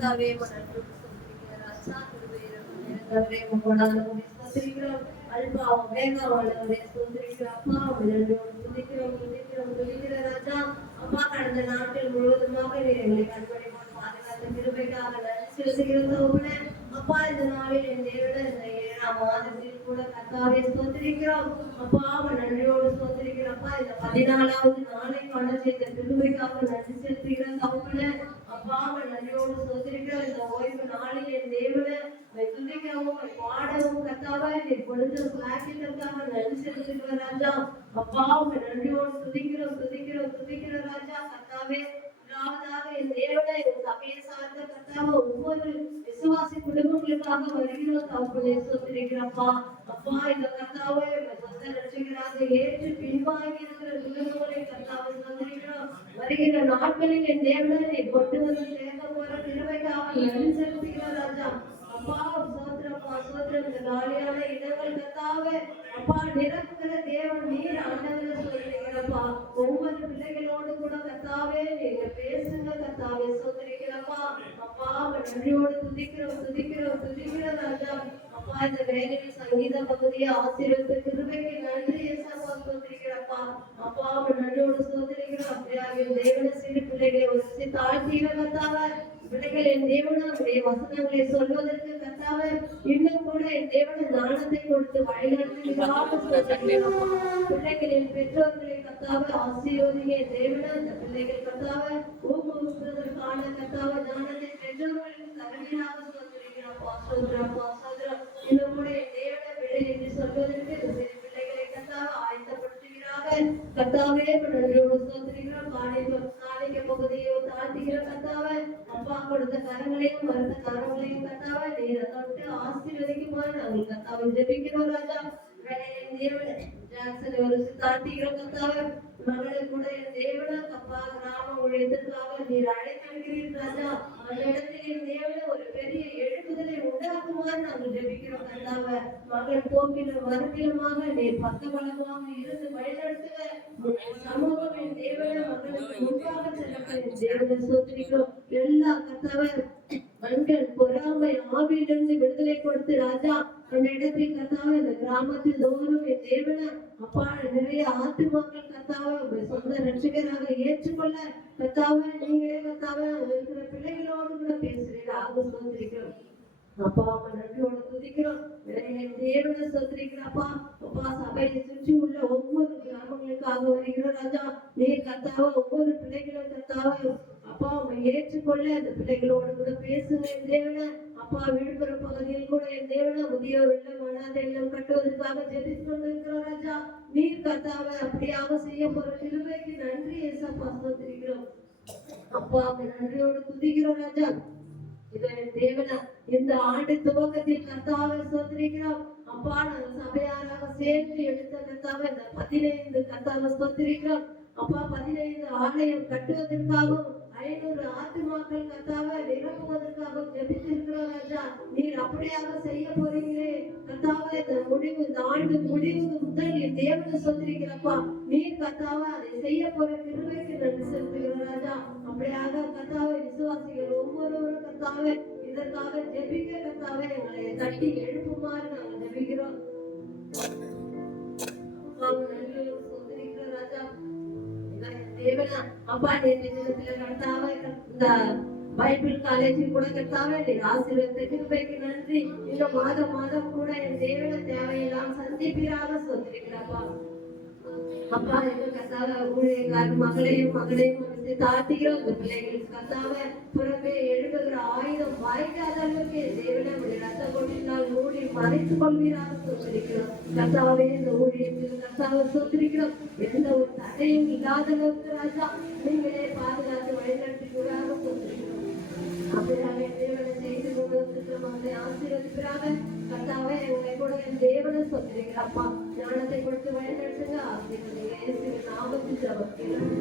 கர்த்தாவே நன்றி சொல்லிக்கிறேன் ராஜா கிருபையிலே கொண்டாந்து சொல்லிக்கிறோம் அல்பா ஒமேகாவானவரே சொல்லிக்கிறோம் அப்பா சொல்லிக்கிற ராஜா அப்பா கடந்த நாட்கள் முழுவதுமாக எங்களை கண்படி பாதுகாத்த கிருபைக்காக நன்றி செலுத்துகிறோம் அப்பா இந்த நாளில் என் தேவன இந்த 7ஆம் மாதத்தில் கூட கர்த்தாவே ஸ்தோத்திரிக்கிறோம் அப்பா நன்றியோடு ஸ்தோத்திரிக்கிறோம் அப்பா இந்த 14வது நாளை காண செய்த கிருபைக்காக நன்றி செலுத்துகிறோம் தகப்பனே அப்பா நன்றியோடு ஸ்தோத்திரிக்கிறோம் இந்த ஓய்வு நாளில் என் தேவன துதிக்கவும் பாடவும் கர்த்தாவே நீ கொடுத்த பிளாக்கிற்காக நன்றி செலுத்துகிறோம் ராஜா அப்பா நன்றியோடு துதிக்கிறோம் ராஜா கர்த்தாவே என் தேவனை என் சபையை சார்ந்த கர்த்தாவே ஒவ்வொரு விசுவாசி குடும்பங்களுக்காக வருகிறோம் தகப்பனே ஸ்தோத்திரிக்கிறப்பா அப்பா இந்த கர்த்தாவே சொந்த ரட்சகராக ஏற்று பின்வாங்கி இருக்கிற குடும்பங்களை கர்த்தாவை ஸ்தோத்திரிக்கிறோம் வருகிற நாட்களில் என் தேவனை கொண்டு வந்து சேர்க்க போற கிருபைக்காக நன்றி செலுத்துகிறோம் ராஜா அப்பா சோத்திரம் இந்த காலியான இடங்கள் கர்த்தாவே அப்பா நிரப்புகிற தேவன் நீர் ஆண்டவரை சொல்லிக்கிறப்பா ஒவ்வொரு பிள்ளைகளோடு கூட கர்த்தாவே நீங்க பேசுங்க கர்த்தாவே சோத்திரிக்கிறப்பா அப்பா நன்றியோடு துதிக்கிறோம் ராஜா அப்பா இந்த வேலையில் சங்கீத பகுதியை ஆசீர்வதித்த கிருபைக்கு நன்றி ஏசப்பா சோத்திரிக்கிறப்பா அப்பா நன்றியோடு சோத்திரிக்கிறோம் அப்படியாக தேவன சிறு பிள்ளைகளை ஒரு தாழ்த்திகிற கர்த்தாவே பிள்ளைகள் என் தேவனுடைய வசனங்களை சொல்வதற்கு கர்த்தாவே இன்னும் கூட என் தேவன ஞானத்தை கொடுத்து வழிநடத்துகிறார்கள் பிள்ளைகளின் பெற்றோர்களை கர்த்தாவே ஆசீர்வதிங்க தேவன இந்த பிள்ளைகள் கர்த்தாவே ஊக்குவிப்பதற்கான கர்த்தாவே ஞானத்தை பெற்றோர்களுக்கு தருவீராக சொல்லிக்கிறோம் இன்னும் கூட என் தேவன பிள்ளை என்று சொல்வதற்கு இந்த சிறு பிள்ளைகளை கர்த்தாவே ஆயத்தப்படுத்துகிறார்கள் கர்த்தாவே நன்றியோடு ஸ்தோத்திரிக்கிறோம் காணிக்க பகுதியை தாழ்த்துகிற கர்த்தாவே அப்பா கொடுத்த கரங்களையும் மறுத்த கரங்களையும் கர்த்தாவே நீரை தொட்டு ஆசீர்வதிக்குமாறு நாங்கள் கர்த்தாவை ஜெபிக்கிறோம் ராஜா ஒரு தாழ்த்துகிறோம் கர்த்தாவே மகளை கூட என் தேவன அப்பா கிராம ஊழியத்திற்காக நீர் அழைத்திருக்கிறீர் ராஜா அந்த இடத்தில் என் தேவன ஒரு பெரிய எழுப்புதலை உண்டாக்குமாறு நாங்கள் ஜெபிக்கிறோம் கர்த்தாவே மகள் போக்கிலும் வருகிலுமாக நீர் பக்கபலமாக இருந்து வழிநடத்துவ சமூகம் என் தேவன மகளுக்கு முன்பாக செல்ல தேவனை சோதரிக்கிறோம் எல்லா கர்த்தாவே மண்கள் பொறாமை ஆவியிலிருந்து விடுதலை கொடுத்து ராஜா அந்த இடத்தில் கர்த்தாவே இந்த கிராமத்தில் தோறும் என் தேவன அப்பா நிறைய ஆத்துமாக்கள் கர்த்தாவே சொந்த ரட்சகராக ஏற்றுக்கொள்ள கர்த்தாவே நீங்களே கர்த்தாவே இருக்கிற பிள்ளைகளோடு கூட பேசுறீங்க சோதரிக்கிறோம் அப்பா நன்றியோடு துதிக்கிறோம் தேவனை சோதரிக்கிறப்பா அப்பா சபையை சுற்றி உள்ள ஒவ்வொரு கிராமங்களுக்காக வருகிறோம் ராஜா நீர் கர்த்தாவே ஒவ்வொரு பிள்ளைகளும் கர்த்தாவே அப்பா ஏற்றுக்கொள்ள அந்த பிள்ளைகளோடு கூட பேசுங்க என் தேவனை அப்பா விழுப்புரம் பகுதியில் கூட என் தேவனை முதியோர் இல்லம் அனாதை இல்லம் கட்டுவதற்காக ஜெபித்து கொண்டிருக்கிறோம் ராஜா நீர் கர்த்தாவை அப்படியாக செய்ய போற கிருபைக்கு நன்றி ஏசப்பா சோதரிக்கிறோம் அப்பா நன்றியோடு துதிக்கிறோம் ராஜா இதன் தேவன இந்த ஆண்டு துவக்கத்தில் கர்த்தாவை சோதரிக்கிறோம் அப்பா நாங்கள் சபையாராக சேர்ந்து எடுத்த கர்த்தாவை இந்த 15 கர்த்தாவை சோதரிக்கிறோம் அப்பா 15 ஆலயம் கட்டுவதற்காகவும் 500 ஆத்துமாக்கள் கர்த்தாவை நிரப்புவதற்காக ஜெபித்திருக்கிறோம் ராஜா நீர் அப்படியாக செய்ய போறீங்களே கர்த்தாவை இந்த ஆண்டு முடிவு முதல் என் தேவனை சொல்லிருக்கிறப்பா நீர் கர்த்தாவை அதை செய்ய போற கிருபைக்கு நன்றி செலுத்துகிறோம் ராஜா அப்படியாக கர்த்தாவை விசுவாசிகள் ஒவ்வொருவரும் கர்த்தாவை இதற்காக ஜெபிக்க கர்த்தாவை எங்களை தட்டி எழுப்புமாறு நாங்கள் ஜெபிக்கிறோம் ராஜா தேவனா அப்பா கர்த்தாவே இந்த பைபிள் காலேஜில் கூட கர்த்தாவே ஆசீர்வாதத்தை கிருபைக்கு நன்றி இந்த மாதம் கூட என் தேவன தேவையெல்லாம் சந்திப்பீராக சொல்லிருக்கிறப்பா அப்பா எங்க கர்த்தாவே ஊழியக்கார மகளையும் தாழ்த்துகிறோம் இந்த பிள்ளைகளுக்கு கர்த்தாவே புறமே எழுதுகிற ஆயுதம் வாய்க்காத அளவுக்கு தேவனை ரத்த கொண்டினால் மூடி மறைத்துக் கொள்வீராக சொல்லிருக்கிறோம் கர்த்தாவே இந்த ஊழியத்தில் கர்த்தாவை சொல்லிருக்கிறோம் எந்த ஒரு தடையும் இல்லாத அளவுக்கு ராஜா நீங்களே பாதுகாத்து வழிநடத்துகிறாக சொல்லிருக்கிறோம் அப்படியாக தேவனை செய்து கொண்டு ஆசீர்வதிக்கிறாங்க கர்த்தாவே உங்களை கூட என் தேவனை சொல்லிருக்கிறப்பா ஞானத்தை கொடுத்து வழிநடத்துங்க ஆசீர்வதிங்க நாமத்தில் ஜெபிக்கிறோம்